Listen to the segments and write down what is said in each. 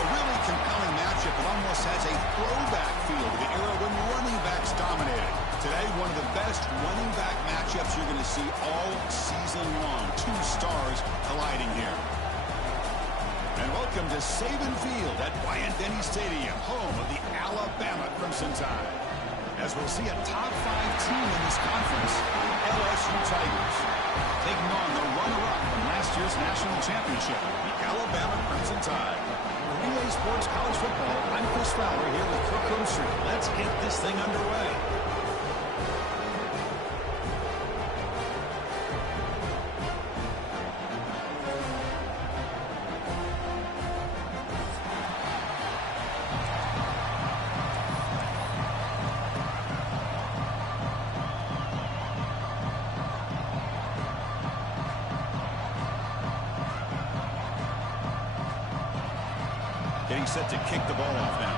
a really compelling matchup. It almost has a throwback feel to the era when running backs dominated. Today, one of the best running back matchups you're going to see all season long. Two stars colliding here. And welcome to Saban Field at Bryant-Denny Stadium, home of the Alabama Crimson Tide. As we'll see a top 5 team in this conference, LSU Tigers, taking on the runner-up from last year's national championship, the Alabama Crimson Tide. Relay Sports College Football, I'm Chris Fowler here with Kirk Street. Let's get this thing underway. Getting set to kick the ball off now.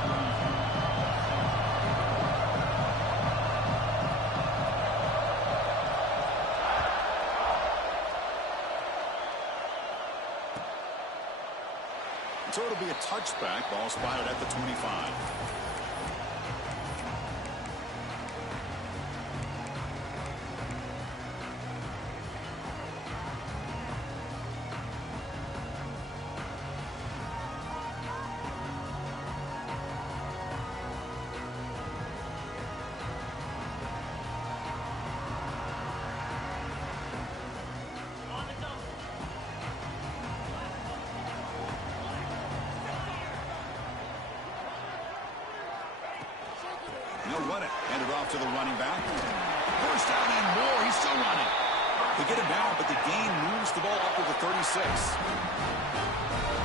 So it'll be a touchback. Ball spotted at the 25. Handed off to the running back. First down and more. He's still running. They get him down, but the gain moves the ball up to the 36.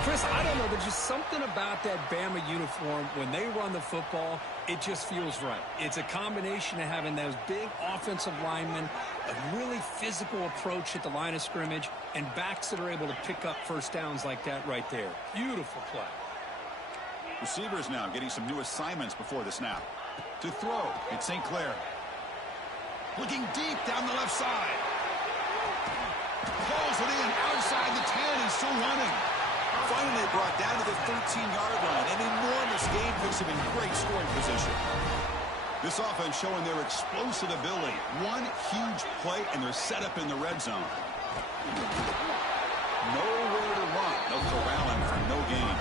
Chris, I don't know. There's just something about that Bama uniform. When they run the football, it just feels right. It's a combination of having those big offensive linemen, a really physical approach at the line of scrimmage, and backs that are able to pick up first downs like that right there. Beautiful play. Receivers now getting some new assignments before the snap. To throw, it's St. Clair. Looking deep down the left side. Pulls it in outside the 10 and still running. Finally brought down to the 13-yard line. An enormous gain puts him in great scoring position. This offense showing their explosive ability. One huge play and they're set up in the red zone. Nowhere to run. They'll corral him for no gain.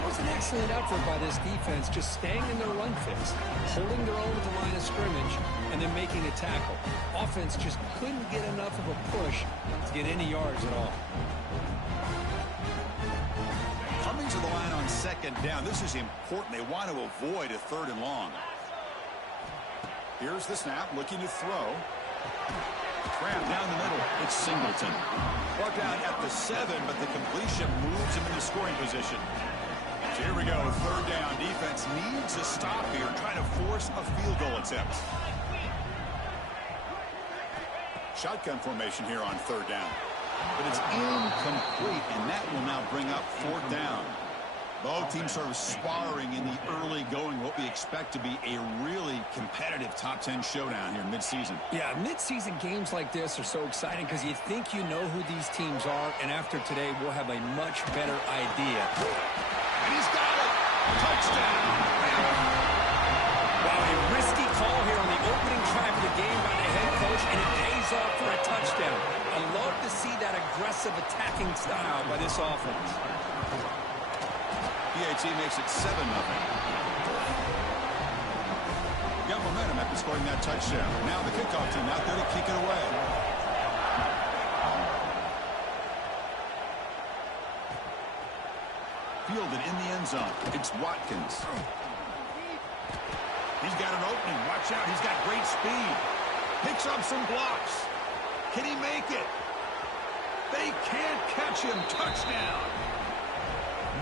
It was an excellent effort by this defense, just staying in their run fix, holding their own at the line of scrimmage, and then making a tackle. Offense just couldn't get enough of a push to get any yards at all. Coming to the line on second down, this is important. They want to avoid a third and long. Here's the snap, looking to throw. Cram down the middle. It's Singleton. Brought down at the 7, but the completion moves him into scoring position. So here we go, third down. Defense needs a stop here, trying to force a field goal attempt. Shotgun formation here on third down. But it's incomplete, and that will now bring up fourth down. Both teams sort of sparring in the early going, what we expect to be a really competitive top 10 showdown here midseason. Yeah, midseason games like this are so exciting because you think you know who these teams are, and after today, we'll have a much better idea. And he's got it. Touchdown. Wow, a risky call here on the opening drive of the game by the head coach, and it pays off for a touchdown. I love to see that aggressive attacking style by this offense. PAT makes it 7-0. Got momentum after scoring that touchdown. Now the kickoff team out there to kick it away. Fielded in the end zone. It's Watkins. He's got an opening. Watch out. He's got great speed. Picks up some blocks. Can he make it? They can't catch him. Touchdown.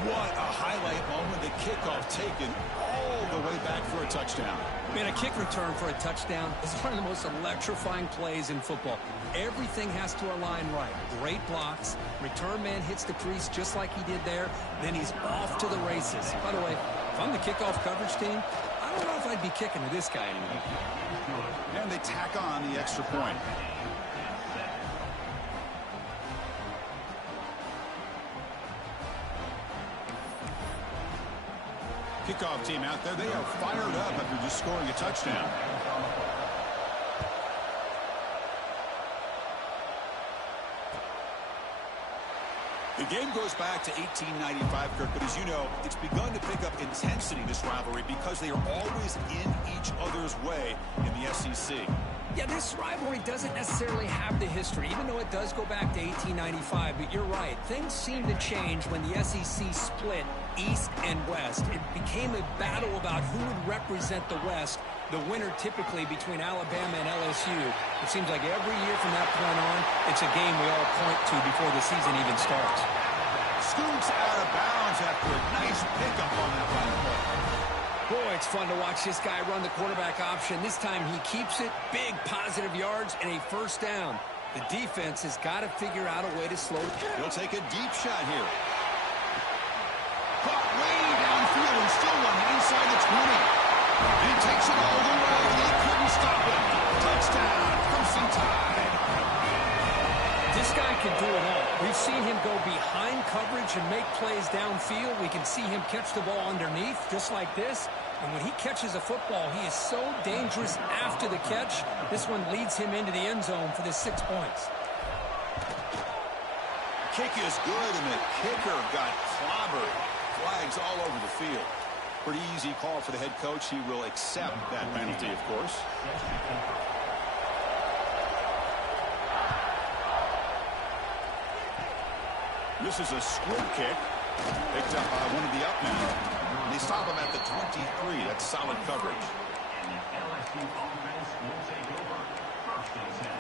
What a highlight moment. The kickoff taken all the way back for a touchdown. Man, a kick return for a touchdown is one of the most electrifying plays in football. Everything has to align right. Great blocks. Return man hits the crease just like he did there. Then he's off to the races. By the way, if I'm the kickoff coverage team, I don't know if I'd be kicking to this guy anymore. And they tack on the extra point. Kickoff team out there, they are fired up after just scoring a touchdown. The game goes back to 1895, Kirk, but as you know, it's begun to pick up intensity, this rivalry, because they are always in each other's way in the SEC. Yeah, this rivalry doesn't necessarily have the history, even though it does go back to 1895. But you're right. Things seem to change when the SEC split East and West. It became a battle about who would represent the West, the winner typically between Alabama and LSU. It seems like every year from that point on, it's a game we all point to before the season even starts. Scoots out of bounds after a nice pickup on that line play. Boy, it's fun to watch this guy run the quarterback option. This time he keeps it, big positive yards, and a first down. The defense has got to figure out a way to slow it down. He'll take a deep shot here. Caught way downfield and still one inside the 20. And he takes it all the way, and he couldn't stop it. Touchdown, Crimson Tide. This guy can do it all. We've seen him go behind coverage and make plays downfield. We can see him catch the ball underneath, just like this. And when he catches a football, he is so dangerous after the catch. This one leads him into the end zone for the 6 points. Kick is good, and the kicker got clobbered. Flags all over the field. Pretty easy call for the head coach. He will accept that penalty, of course. This is a squib kick. Picked up by one of the up men. And they stop him at the 23. That's solid coverage. And the LSU offense will take over. First and 10.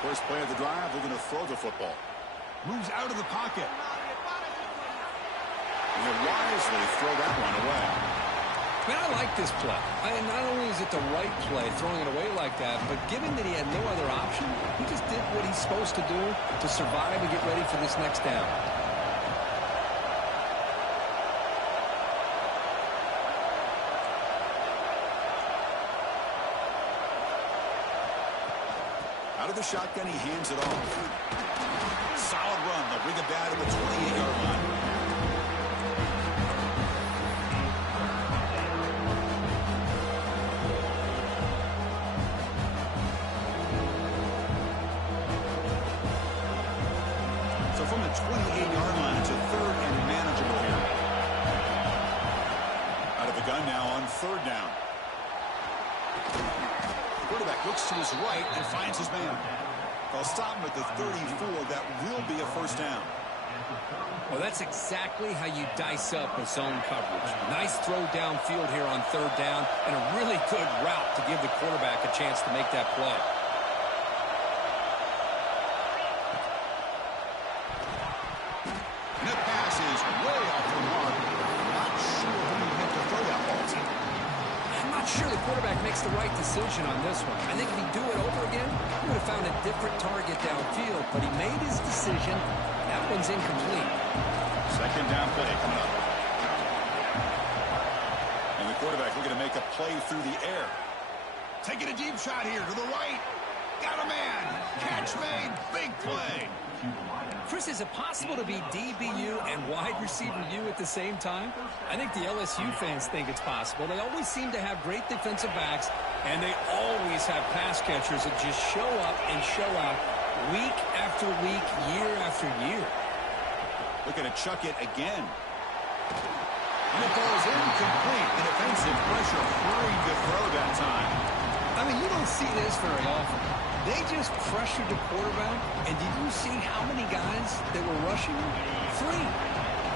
First play of the drive, they're going to throw the football. Moves out of the pocket. And they wisely throw that one away. Man, I like this play. Not only is it the right play, throwing it away like that, but given that he had no other option, he just did what he's supposed to do to survive and get ready for this next down. Out of the shotgun, he hands it off. Solid run. They'll bring it down to the 28-yard line. So from the 28-yard line, it's a third and manageable here. Out of the gun now on third down. Quarterback looks to his right and finds his man. They'll stop him at the 34. That will be a first down. Well, that's exactly how you dice up a zone coverage. Nice throw downfield here on third down, and a really good route to give the quarterback a chance to make that play. And that pass is way off the mark. Not sure who he meant to throw that ball to. I'm not sure the quarterback makes the right decision on this one. I think if he'd do it over again, he would have found a different target downfield, but he made his decision. That one's incomplete. Second down play coming up. And the quarterback looking to make a play through the air. Taking a deep shot here to the right. Got a man. Catch made. Big play. Chris, is it possible to be DBU and wide receiver U at the same time? I think the LSU fans think it's possible. They always seem to have great defensive backs, and they always have pass catchers that just show up and show out week after week, year after year. Looking to chuck it again. And it goes incomplete. The defensive pressure hurried to throw that time. I mean, you don't see this very often. They just pressured the quarterback, and did you see how many guys that were rushing? 3.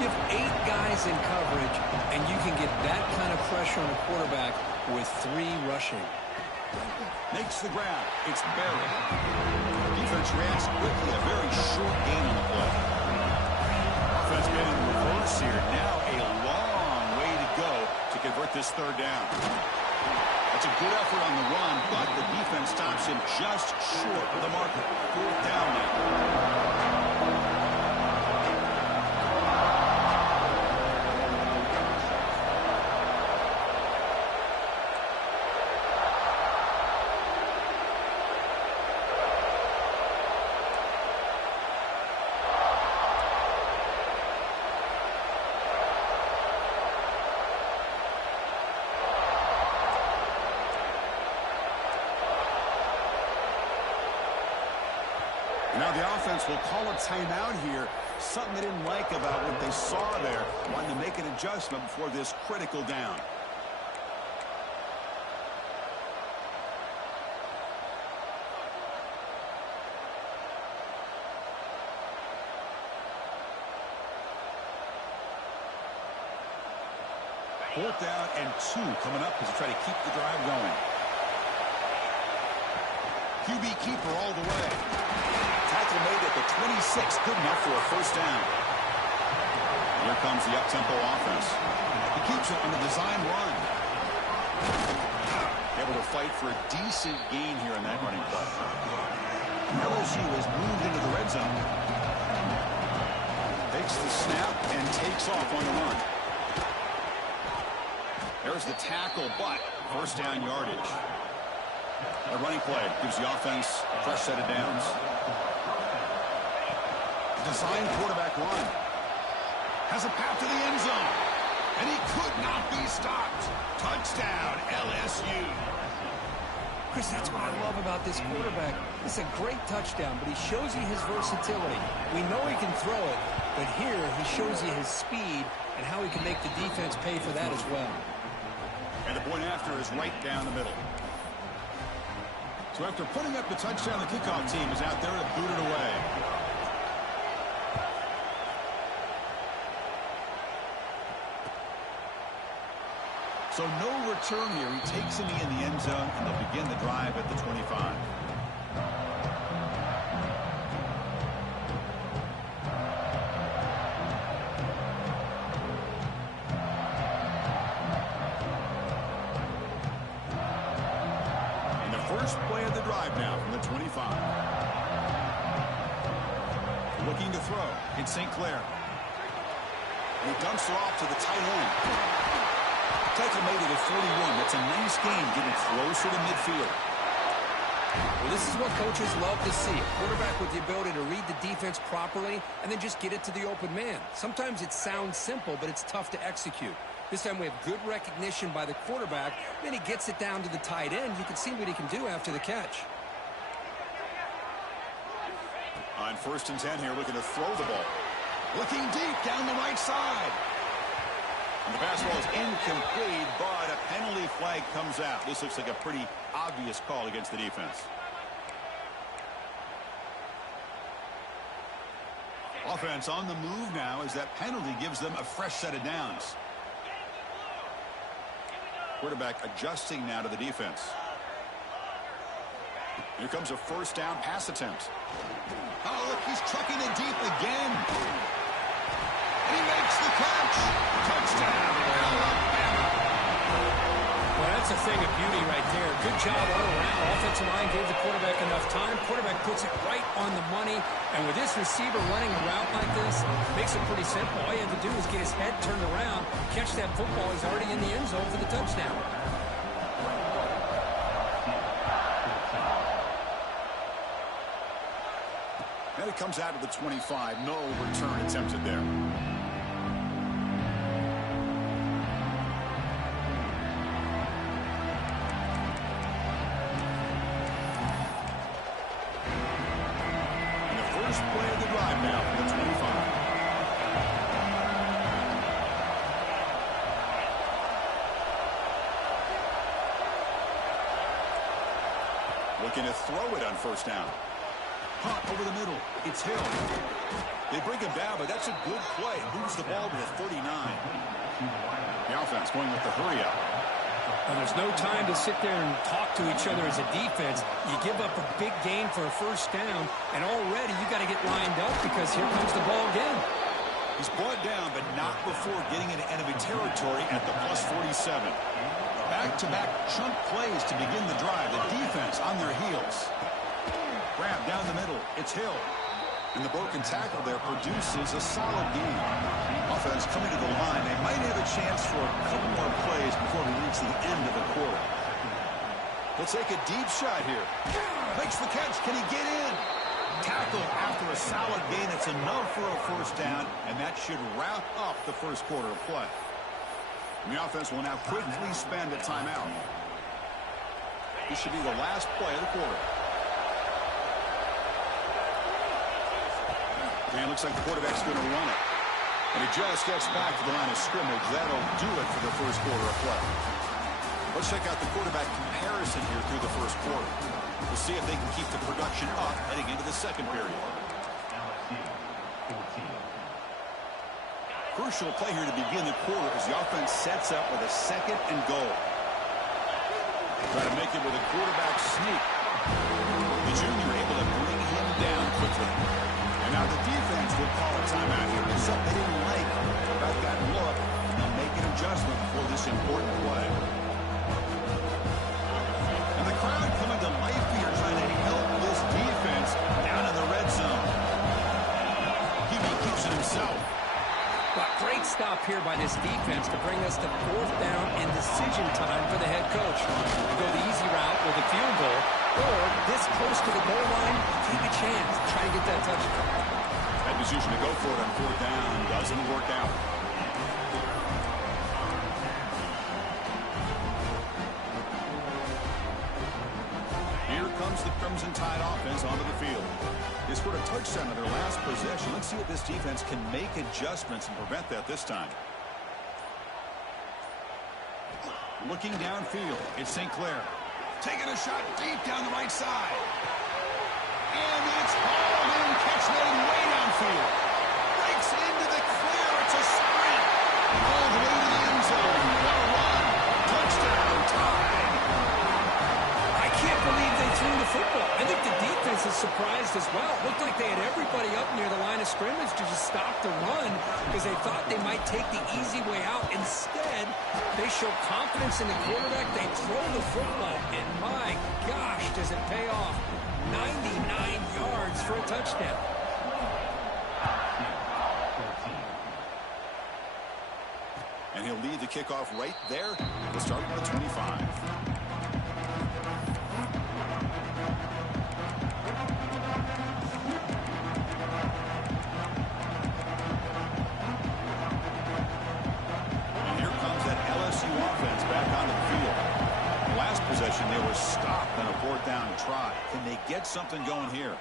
You have 8 guys in coverage, and you can get that kind of pressure on a quarterback with 3 rushing. Makes the grab. It's Barry. Defense reacts quickly. A very short gain on the play. Offense been in reverse here. Now a long way to go to convert this third down. That's a good effort on the run, but the defense stops him just short of the marker. Fourth down now. Now the offense will call a timeout here. Something they didn't like about what they saw there. Wanting to make an adjustment before this critical down. Fourth down and 2 coming up as they try to keep the drive going. QB keeper all the way. Tackle made at the 26. Good enough for a first down. Here comes the up-tempo offense. He keeps it on the design run. Able to fight for a decent gain here in that running play. LSU has moved into the red zone. Takes the snap and takes off on the run. There's the tackle, but first down yardage. A running play gives the offense a fresh set of downs. Design quarterback run. Has a path to the end zone. And he could not be stopped. Touchdown, LSU. Chris, that's what I love about this quarterback. It's a great touchdown, but he shows you his versatility. We know he can throw it, but here he shows you his speed and how he can make the defense pay for that as well. And the point after is right down the middle. So after putting up the touchdown, the kickoff team is out there to boot it away. So no return here. He takes it in the end zone, and they'll begin the drive at the 25. First play of the drive now from the 25. Looking to throw. It's St. Clair. And he dumps it off to the tight end. Tackle made it at 41. That's a nice game, getting closer to midfield. Well, this is what coaches love to see. A quarterback with the ability to read the defense properly and then just get it to the open man. Sometimes it sounds simple, but it's tough to execute. This time we have good recognition by the quarterback. Then he gets it down to the tight end. You can see what he can do after the catch. On 1st and 10 here, looking to throw the ball. Looking deep down the right side. And the pass ball is incomplete, but a penalty flag comes out. This looks like a pretty obvious call against the defense. Offense on the move now as that penalty gives them a fresh set of downs. Quarterback adjusting now to the defense. Here comes a first down pass attempt. Oh, look, he's trucking it deep again. And he makes the catch. Touchdown, Alabama. Well, that's a thing of beauty right there. Good job all around. Offensive line gave the quarterback enough time. Quarterback puts it right on the money. And with this receiver running a route like this, makes it pretty simple. All you have to do is get his head turned around, catch that football. He's already in the end zone for the touchdown. And it comes out of the 25. No return attempted there. Play of the drive now from the 25. Looking to throw it on first down. Hunt over the middle. It's Hill. They bring him down, but that's a good play. Moves the ball to the 39. The offense going with the hurry up. And there's no time to sit there and talk to each other as a defense. You give up a big gain for a first down, and already you got to get lined up because here comes the ball again. He's brought down, but not before getting into enemy territory at the plus 47. Back-to-back chunk plays to begin the drive. The defense on their heels. Grab down the middle. It's Hill. And the broken tackle there produces a solid gain. Offense coming to the line. They might have a chance for a couple more plays before we reach the end of the quarter. They'll take a deep shot here. Makes the catch. Can he get in? Tackle after a solid gain. It's enough for a first down, and that should wrap up the first quarter of play. And the offense will now quickly spend a timeout. This should be the last play of the quarter. And it looks like the quarterback's going to run it. And he just gets back to the line of scrimmage. That'll do it for the first quarter of play. Let's check out the quarterback comparison here through the first quarter. We'll see if they can keep the production up heading into the second period. Crucial play here to begin the quarter as the offense sets up with a 2nd and goal. Try to make it with a quarterback sneak. The junior able to bring him down quickly. And now the defense will call a timeout here. There's something they didn't like about that look. And they'll make an adjustment for this important play. And the crowd coming to life here trying to help this defense down in the red zone. He keeps it himself. But great stop here by this defense to bring us to 4th down and decision time for the head coach. You go the easy route with a field goal, or this close to the goal line, take a chance. Try to get that touchdown. That decision to go for it on 4th down doesn't work out. Here comes the Crimson Tide offense onto the field. They scored a touchdown on their last possession. Let's see if this defense can make adjustments and prevent that this time. Looking downfield, it's St. Clair. Taking a shot deep down the right side. And it's hauled in, catch made way downfield. Breaks into the clear, it's a sprint. All the way to the end zone. What a run. Touchdown, Tide. I can't believe they threw the football. I think the defense is surprised as well. Looked like they had everybody up near the line of scrimmage to just stop the run because they thought they might take the easy way out. Instead, they show confidence in the quarterback. They throw the football, and my gosh, does it pay off. 99 yards for a touchdown. And he'll lead the kickoff right there. We'll start on the 25. They were stopped on a 4th down try. Can they get something going here?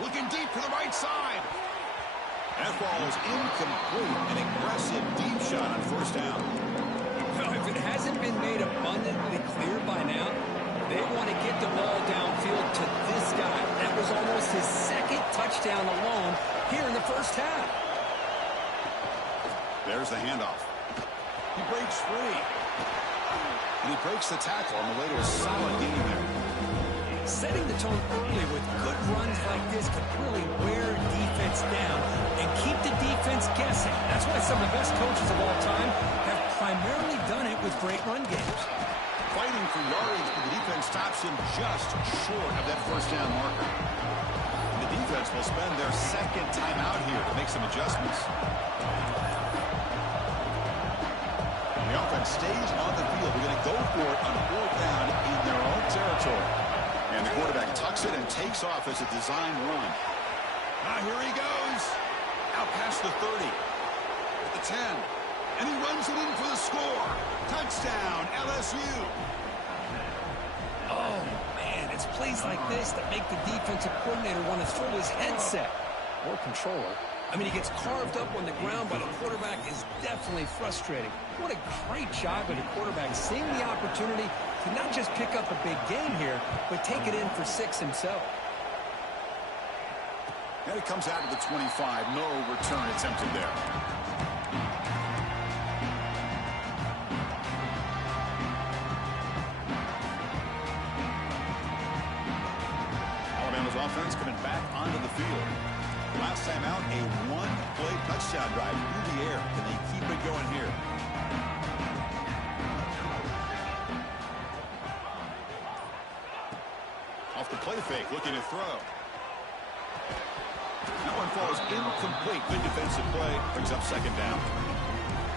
Looking deep to the right side. That ball is incomplete. An aggressive deep shot on 1st down. Well, if it hasn't been made abundantly clear by now, they want to get the ball downfield to this guy. That was almost his 2nd touchdown alone here in the first half. There's the handoff. He breaks free. And he breaks the tackle on the way to a solid gain there. Setting the tone early with good runs like this can really wear defense down and keep the defense guessing. That's why some of the best coaches of all time have primarily done it with great run games. Fighting for yardage, but the defense stops him just short of that 1st down marker. And the defense will spend their 2nd timeout here to make some adjustments. The offense stays on the field. We're going to go for it on 4th down in their own territory. And the quarterback tucks it and takes off as a design run. Here he goes. Out past the 30. At the 10. And he runs it in for the score. Touchdown, LSU. Oh, man, it's plays like this that make the defensive coordinator want to throw his headset or controller. I mean, he gets carved up on the ground by the quarterback is definitely frustrating. What a great job by the quarterback seeing the opportunity to not just pick up a big game here, but take it in for 6 himself. And it comes out to the 25. No return attempted there. Alabama's offense coming back onto the field. Last time out, a 1-play touchdown drive through the air. Can they keep it going here? Off the play fake, looking to throw. That one falls incomplete. Good defensive play. Brings up 2nd down.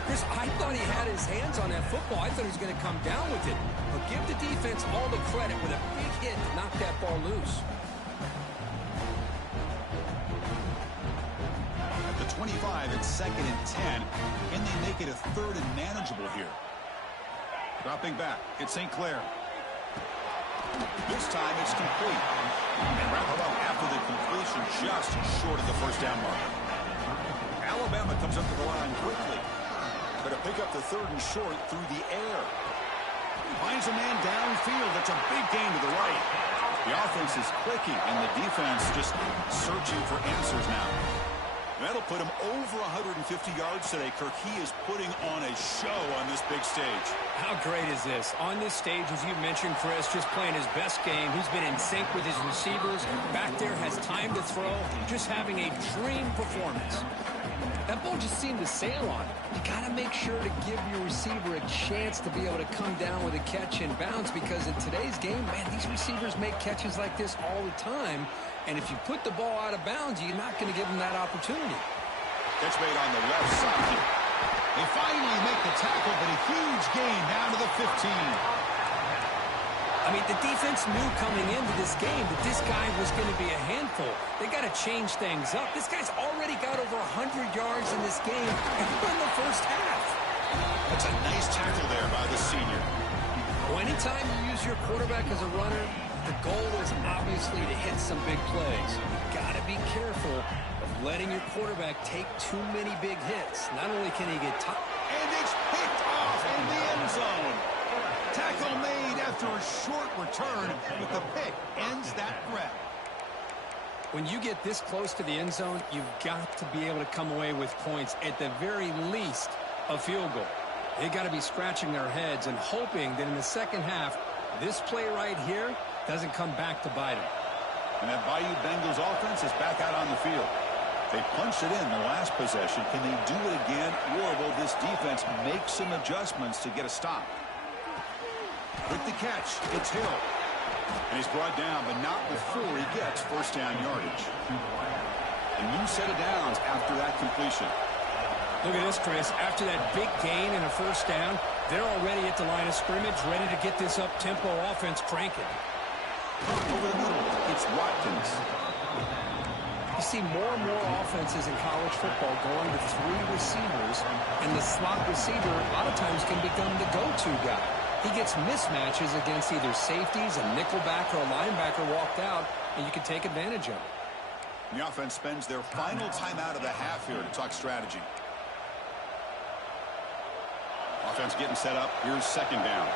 Chris, I thought he had his hands on that football. I thought he was going to come down with it. But give the defense all the credit with a big hit to knock that ball loose. At the 25, it's 2nd and 10. Can they make it a 3rd and manageable here? Dropping back, it's St. Clair. This time it's complete. And wrap it up after the completion. close and just short of the first down marker. Alabama comes up to the line quickly. But to pick up the 3rd and short through the air. Finds a man downfield. That's a big gain to the right. The offense is clicking, and the defense just searching for answers now. That'll put him over 150 yards today, Kirk. He is putting on a show on this big stage. How great is this? On this stage, as you mentioned, Chris, just playing his best game. He's been in sync with his receivers. Back there, has time to throw. Just having a dream performance. That ball just seemed to sail on it. You got to make sure to give your receiver a chance to be able to come down with a catch and bounce, because in today's game, man, these receivers make catches like this all the time. And if you put the ball out of bounds, you're not going to give them that opportunity. Catch made on the left side. They finally make the tackle, but a huge gain down to the 15. I mean, the defense knew coming into this game that this guy was going to be a handful. They got to change things up. This guy's already got over 100 yards in this game, and he in the first half. That's a nice tackle there by the senior. Well, anytime you use your quarterback as a runner, the goal is obviously to hit some big plays. You got to be careful of letting your quarterback take too many big hits. Not only can he get top, and it's picked off in the end zone. Tackle made after a short return, but the pick ends that threat. When you get this close to the end zone, you've got to be able to come away with points, at the very least a field goal. They got to be scratching their heads and hoping that in the second half, this play right here doesn't come back to bite them. And that Bayou Bengals offense is back out on the field. They punched it in the last possession. Can they do it again, or will this defense make some adjustments to get a stop? With the catch, it's Hill. And he's brought down, but not before he gets first down yardage. A new set of downs after that completion. Look at this, Chris. After that big gain and a first down, they're already at the line of scrimmage, ready to get this up-tempo offense cranking. Over the middle, it's Watkins. You see more and more offenses in college football going to 3 receivers, and the slot receiver a lot of times can become the go-to guy. He gets mismatches against either safeties, a nickelback, or a linebacker walked out, and you can take advantage of it. The offense spends their final timeout of the half here to talk strategy. Offense getting set up. Here's second down.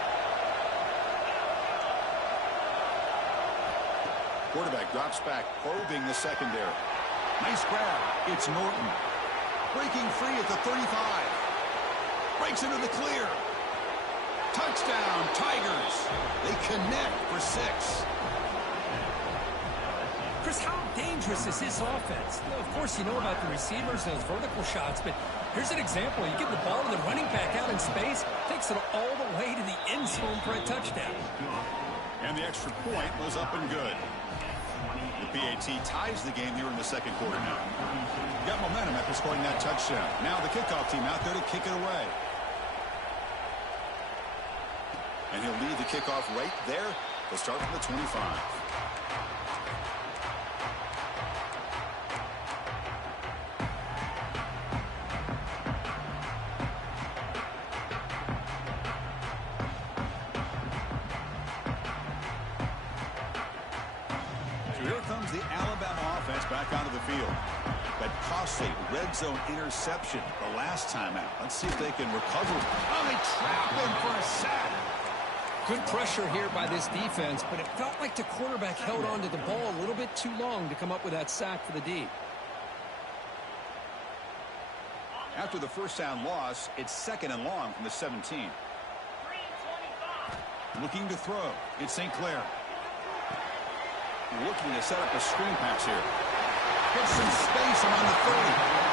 Quarterback drops back, probing the secondary. Nice grab. It's Norton. Breaking free at the 35. Breaks into the clear. Touchdown, Tigers. They connect for 6. Chris, how dangerous is this offense? You know, of course, you know about the receivers, those vertical shots, but here's an example. You get the ball to the running back out in space, takes it all the way to the end zone for a touchdown. And the extra point was up and good. The PAT ties the game here in the second quarter now. Got momentum after scoring that touchdown. Now the kickoff team out there to kick it away. And he'll lead the kickoff right there. They'll start from the 25. So here comes the Alabama offense back onto the field. That costly red zone interception the last time out. Let's see if they can recover. Oh, they trap him for a sack. Good pressure here by this defense, but it felt like the quarterback held on to the ball a little bit too long to come up with that sack for the D. After the first down loss, it's second and long from the 17. Looking to throw. It's St. Clair. Looking to set up a screen pass here. Gets some space around the 30.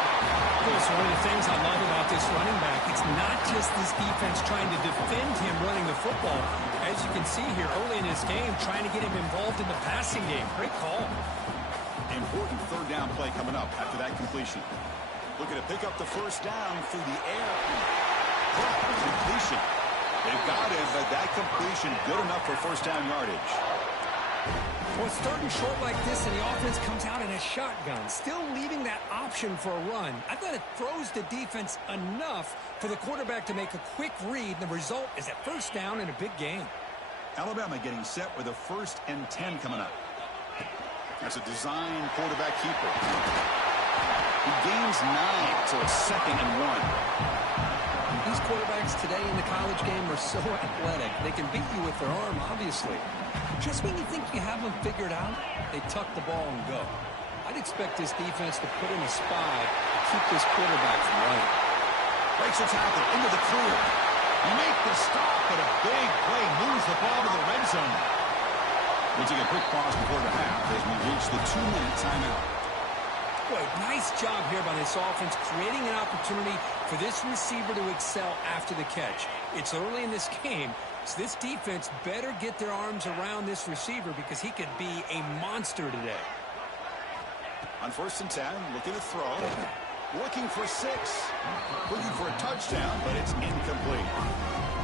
Chris, one of the things I love about this running back, it's not just this defense trying to defend him running the football. As you can see here early in this game, trying to get him involved in the passing game. Great call. Important third down play coming up after that completion. Looking to pick up the first down through the air. Completion. They've got it, but that completion good enough for first down yardage. Well, starting short like this, and the offense comes out in a shotgun, still leaving that option for a run. I thought it throws the defense enough for the quarterback to make a quick read. The result is a first down in a big game. Alabama getting set with a 1st and 10 coming up. That's a design quarterback keeper. He gains 9, so it's 2nd and 1. These quarterbacks today in the college game are so athletic. They can beat you with their arm, obviously. Just when you think you have them figured out, they tuck the ball and go. I'd expect this defense to put in a spy, keep this quarterback from running. Breaks a tackle into the clear. You make the stop, but a big play moves the ball to the red zone. We'll take a quick pause before the half as we reach the 2-minute timeout. Boy, nice job here by this offense, creating an opportunity for this receiver to excel after the catch. It's early in this game, so this defense better get their arms around this receiver because he could be a monster today. On 1st and 10, looking to throw. Looking for 6. Looking for a touchdown, but it's incomplete.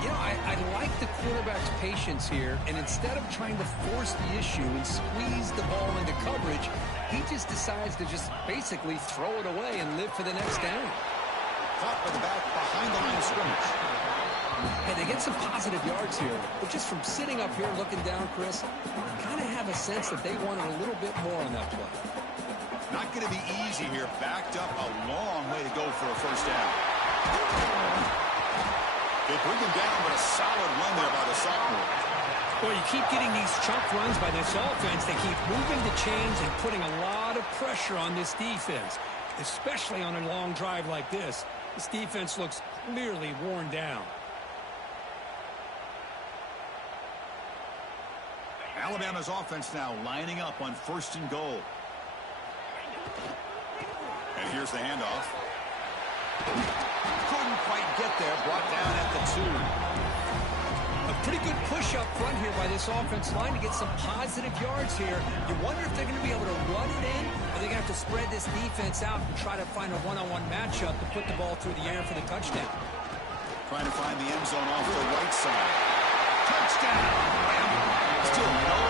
You know, I like the quarterback's patience here, and instead of trying to force the issue and squeeze the ball into coverage, he just decides to just basically throw it away and live for the next down. Caught by the back behind the line of scrimmage. Hey, they get some positive yards here, but just from sitting up here looking down, Chris, I kind of have a sense that they wanted a little bit more on that play. Not going to be easy here. Backed up a long way to go for a 1st down. They bring him down, but a solid run there by the sophomore. Well, you keep getting these chunk runs by this offense. They keep moving the chains and putting a lot of pressure on this defense, especially on a long drive like this. This defense looks clearly worn down. Alabama's offense now lining up on 1st and goal. And here's the handoff. Couldn't quite get there. Brought down at the 2. A pretty good push up front here by this offense line to get some positive yards here. You wonder if they're going to be able to run it in, or they're going to have to spread this defense out and try to find a one-on-one matchup to put the ball through the air for the touchdown. Trying to find the end zone off the right side. Touchdown! Still no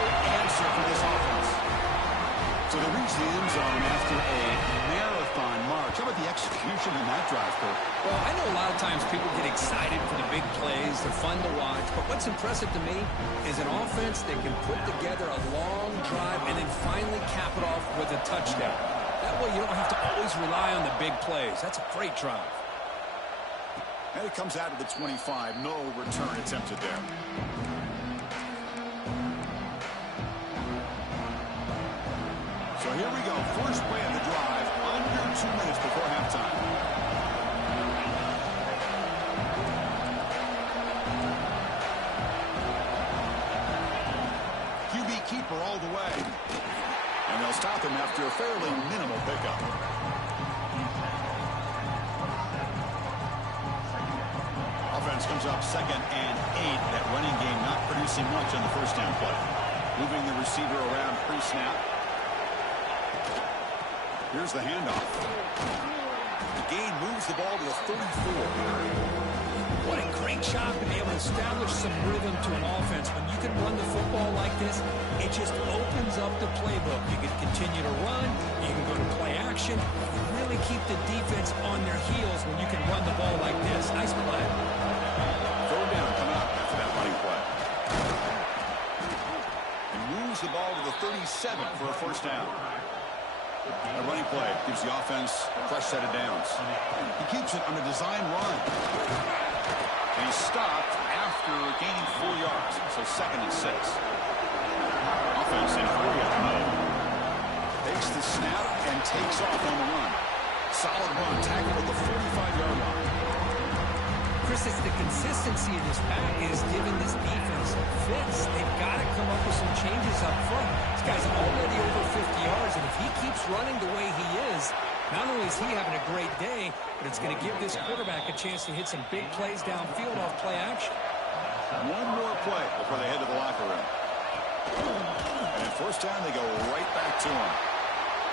answer for this offense. So they reach the end zone after a marathon march. How about the execution in that drive, Kurt? Well, I know a lot of times people get excited for the big plays. They're fun to watch. But what's impressive to me is an offense that can put together a long drive and then finally cap it off with a touchdown. That way you don't have to always rely on the big plays. That's a great drive. And it comes out of the 25. No return attempted there. So here we go. First play of the drive. Under 2 minutes before halftime. QB keeper all the way. And they'll stop him after a fairly minimal pickup. Offense comes up 2nd and 8. That running game not producing much on the 1st down play. Moving the receiver around pre-snap. Here's the handoff. The gain moves the ball to the 34. What a great job to be able to establish some rhythm to an offense. When you can run the football like this, it just opens up the playbook. You can continue to run. You can go to play action. You really keep the defense on their heels when you can run the ball like this. Nice play. Third down coming up after that running play. And moves the ball to the 37 for a 1st down. A running play gives the offense a fresh set of downs. He keeps it on a design run. And he's stopped after gaining 4 yards. So 2nd and 6. Offense in hurry-up mode. Takes the snap and takes off on the run. Solid run, tackled at the 45-yard line. Chris, it's the consistency of this pack is giving this defense fits. They've got to come up with some changes up front. This guy's already over 50 yards, and if he keeps running the way he is, not only is he having a great day, but it's going to give this quarterback a chance to hit some big plays downfield off play action. One more play before they head to the locker room. And at 1st down, they go right back to him.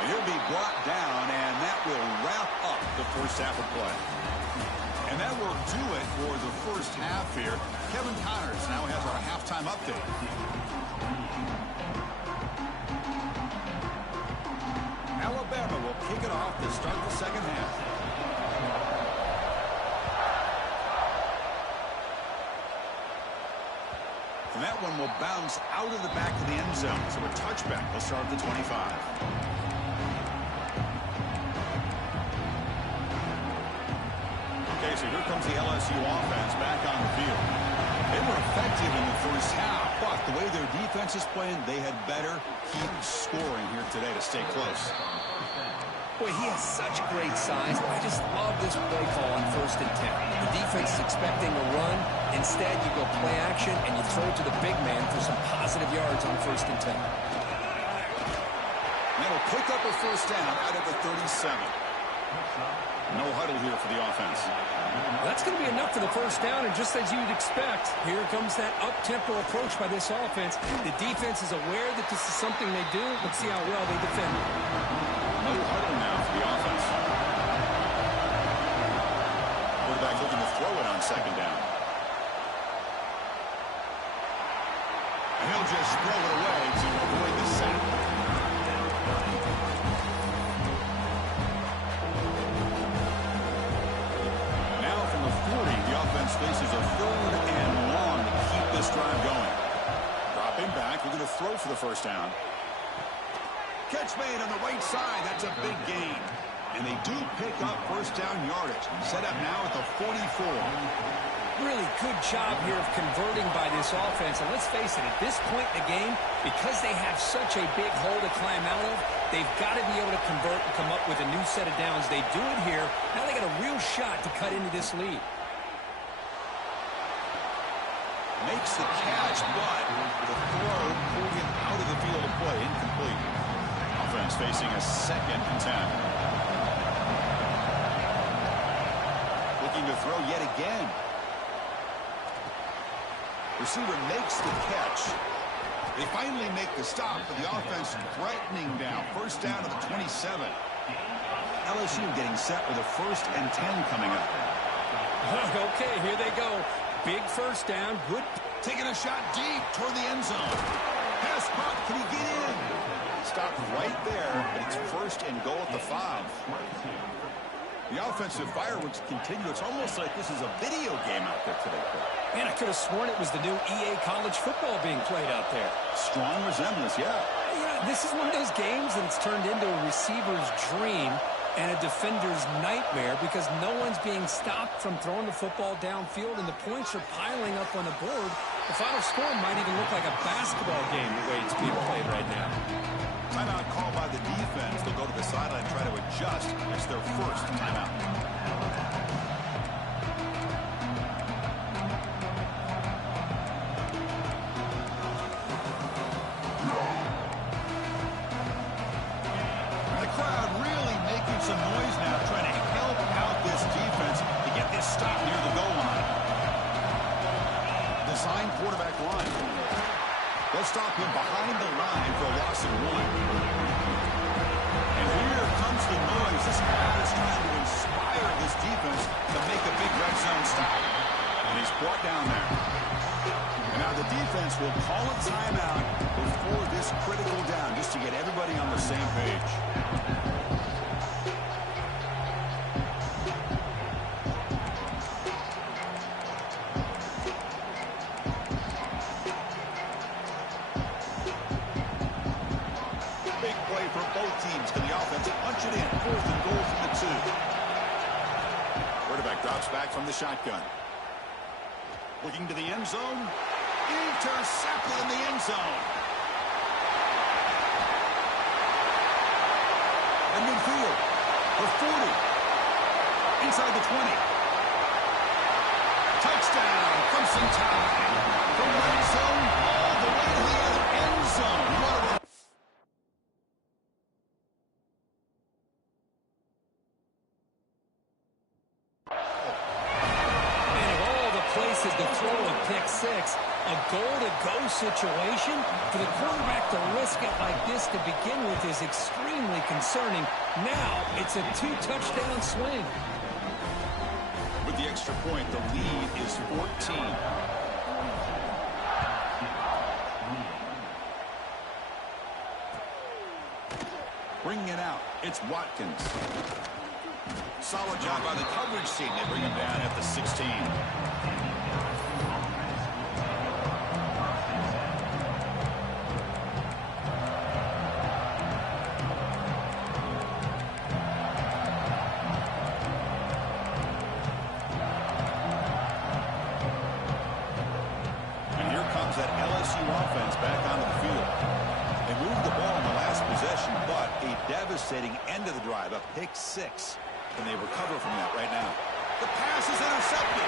And he'll be brought down, and that will wrap up the 1st half of play. And that will do it for the 1st half here. Kevin Connors now has our halftime update. Alabama will kick it off to start the 2nd half. And that one will bounce out of the back of the end zone. So a touchback. They'll start at the 25. Okay, so here comes the LSU offense back on the field. They were effective in the first half, but the way their defense is playing, they had better keep scoring here today to stay close. Boy, he has such great size. I just love this play call on 1st and 10. The defense is expecting a run. Instead, you go play action, and you throw to the big man for some positive yards on 1st and 10. That'll pick up a first down out of the 37. No huddle here for the offense. That's going to be enough for the first down, and just as you'd expect, here comes that up-tempo approach by this offense. The defense is aware that this is something they do. Let's see how well they defend it. No huddle now for the offense. Quarterback looking to throw it on 2nd down. And he'll just throw it away to avoid the sack. Now from the 40, the offense faces a 3rd and long to keep this drive going. Dropping back, looking to throw for the first down. Catch made on the right side. That's a big gain. And they do pick up first down yardage. Set up now at the 44. Really good job here of converting by this offense. And let's face it, at this point in the game, because they have such a big hole to climb out of, they've got to be able to convert and come up with a new set of downs. They do it here. Now they got a real shot to cut into this lead. Makes the catch, but the throw pulled him out of the field of play. Incomplete. Offense facing a 2nd and 10. Looking to throw yet again. Receiver makes the catch. They finally make the stop, but the offense threatening down. First down to the 27. LSU getting set with a 1st and 10 coming up. Okay, here they go. Big first down. Good. Taking a shot deep toward the end zone. Pass caught. Can he get in? Stopped right there, but it's 1st and goal at the 5. The offensive fireworks continue. It's almost like this is a video game out there today. Man, I could have sworn it was the new EA college football being played out there. Strong resemblance, yeah. Yeah, this is one of those games that it's turned into a receiver's dream and a defender's nightmare because no one's being stopped from throwing the football downfield, and the points are piling up on the board. The final score might even look like a basketball game the way it's being played right now. Timeout called by the defense. They'll go to the sideline and try to adjust. It's their 1st timeout. The crowd really making some noise now, trying to help out this defense to get this stop near the goal line. Design quarterback line. They'll stop him behind the line for a loss of 1. And here comes the noise. This crowd is trying to inspire this defense to make a big red zone stop. And he's brought down there. And now the defense will call a timeout before this critical down, just to get everybody on the same page. Back from the shotgun. Looking to the end zone. Intercepted in the end zone. And midfield. The 40. Inside the 20. Touchdown. Crimson Tide. From red zone all the way to the other end zone. What a A goal-to-go situation. For the quarterback to risk it like this to begin with is extremely concerning. Now it's a 2-touchdown swing. With the extra point, the lead is 14. Bringing it out, it's Watkins. Solid job by the coverage team. They bring him down at the 16. back on the field. They moved the ball in the last possession, but a devastating end of the drive, a pick 6. And they recover from that right now. The pass is intercepted.